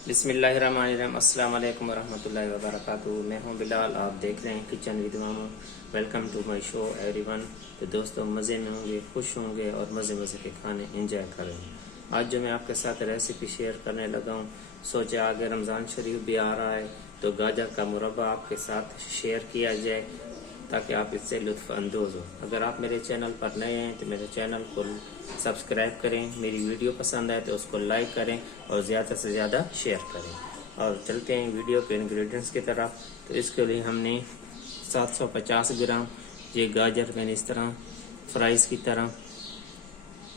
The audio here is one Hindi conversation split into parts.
बिस्मिल्लाहिर्रहमानिर्रहीम। अस्सलाम वालेकुम वरहमतुल्लाहि वबरकातुहू। मैं हूं बिलाल, आप देख रहे हैं kitchen with Mamu. Welcome to my show everyone. तो दोस्तों, मज़े में होंगे, खुश होंगे और मज़े मज़े के खाने एंजॉय करेंगे। आज जो मैं आपके साथ रेसिपी शेयर करने लगा हूं, सोचा आगे रमज़ान शरीफ भी आ रहा है तो गाजर का मुरब्बा आपके साथ शेयर किया जाए ताकि आप इससे लुत्फ़ अंदोज़ हो। अगर आप मेरे चैनल पर नए हैं तो मेरे चैनल को सब्सक्राइब करें, मेरी वीडियो पसंद आए तो उसको लाइक करें और ज़्यादा से ज़्यादा शेयर करें। और चलते हैं वीडियो के इंग्रेडिएंट्स की तरफ। तो इसके लिए हमने 750 ग्राम ये गाजर मैंने इस तरह फ्राइज़ की तरह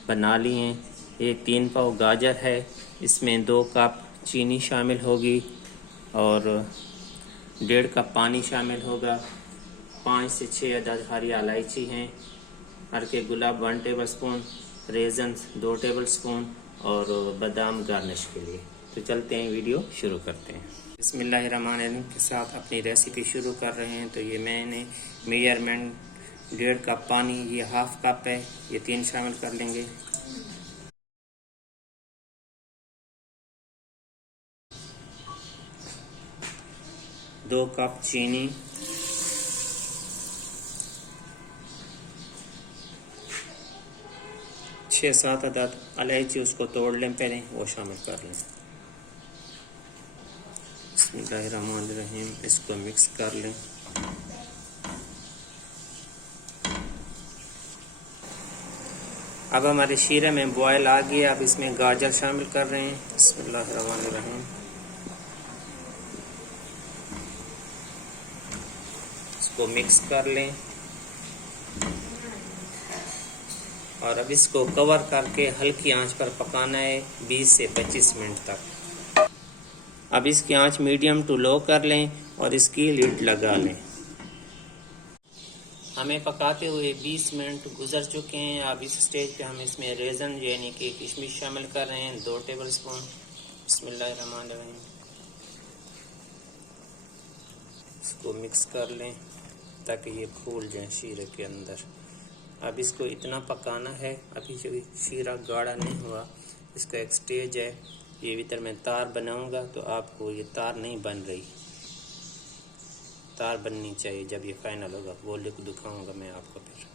बना ली हैं। ये 3 पाव गाजर है, इसमें 2 कप चीनी शामिल होगी और 1.5 कप पानी शामिल होगा। 5 से 6 अदद हरी इलायची हैं, हल्के गुलाब 1 tablespoon, raisins 2 tablespoon और बादाम गार्निश के लिए। तो चलते हैं, वीडियो शुरू करते हैं। बिस्मिल्लाहिर्रहमानिर्रहीम के साथ अपनी रेसिपी शुरू कर रहे हैं। तो ये मैंने मेजरमेंट 1.5 कप पानी, ये हाफ कप है, ये 3 शामिल कर लेंगे। दो कप चीनी, 6-7 अदद इलायची उसको तोड़ लें, पहले वो शामिल कर लें। बिस्मिल्लाहिर्रहमानिर्रहीम, इसको मिक्स कर लें। अब हमारे शीरे में बॉयल आ गया, अब इसमें गाजर शामिल कर रहे हैं। बिस्मिल्लाहिर्रहमानिर्रहीम, इसको मिक्स कर लें और अब इसको कवर करके हल्की आंच पर पकाना है 20 से 25 मिनट तक। अब इसकी आंच मीडियम टू लो कर लें और इसकी लिड लगा लें। हमें पकाते हुए 20 मिनट गुजर चुके हैं। अब इस स्टेज पे हम इसमें रेजन यानी कि किशमिश शामिल कर रहे हैं, 2 टेबल स्पून। बिस्मिल्लाहिर्रहमानिर्रहीम, इसको मिक्स कर लें ताकि ये फूल जाए शीरे के अंदर। अब इसको इतना पकाना है, अभी जो शीरा गाढ़ा नहीं हुआ, इसका एक स्टेज है, ये भीतर मैं तार बनाऊंगा तो आपको ये तार नहीं बन रही, तार बननी चाहिए। जब ये फाइनल होगा वो लिख दिखाऊंगा मैं आपको फिर।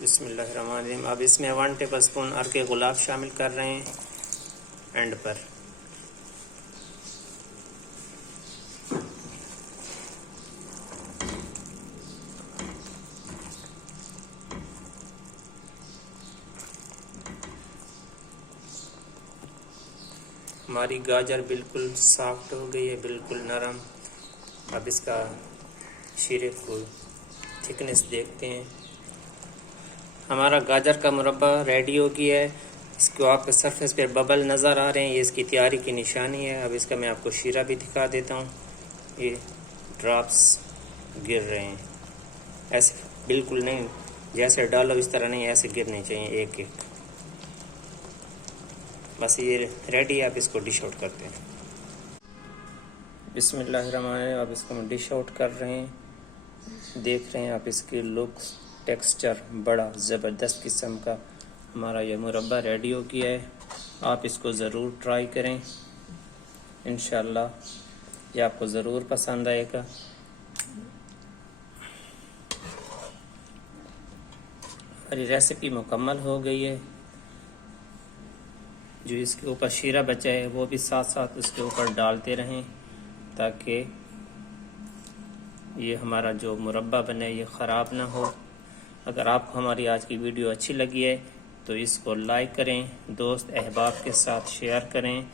बिस्मिल्लाहिर्रहमानिर्रहीम, अब इसमें 1 टेबल स्पून अर्के गुलाब शामिल कर रहे हैं एंड पर। हमारी गाजर बिल्कुल सॉफ्ट हो गई है, बिल्कुल नरम। अब इसका शीरे को थिकनेस देखते हैं। हमारा गाजर का मुरब्बा रेडी हो गया है। इसको आपके सरफेस पे बबल नज़र आ रहे हैं, ये इसकी तैयारी की निशानी है। अब इसका मैं आपको शीरा भी दिखा देता हूँ। ये ड्रॉप्स गिर रहे हैं, ऐसे बिल्कुल नहीं, जैसे डालो इस तरह नहीं, ऐसे गिरने चाहिए एक एक। बस ये रेडी है, आप इसको डिश आउट करते हैं। बिस्मिल्लाहिर्रहमानिर्रहीम, अब इसको हम डिश आउट कर रहे हैं। देख रहे हैं आप इसकी लुक्स, टेक्सचर बड़ा ज़बरदस्त किस्म का हमारा यह मुरब्बा रेडी हो गया है। आप इसको ज़रूर ट्राई करें, इंशाल्लाह ये आपको ज़रूर पसंद आएगा। हमारी रेसिपी मुकम्मल हो गई है। जो इसके ऊपर शीरा बचा है वो भी साथ साथ उसके ऊपर डालते रहें ताकि ये हमारा जो मुरब्बा बने ये ख़राब ना हो। अगर आपको हमारी आज की वीडियो अच्छी लगी है तो इसको लाइक करें, दोस्त अहबाब के साथ शेयर करें।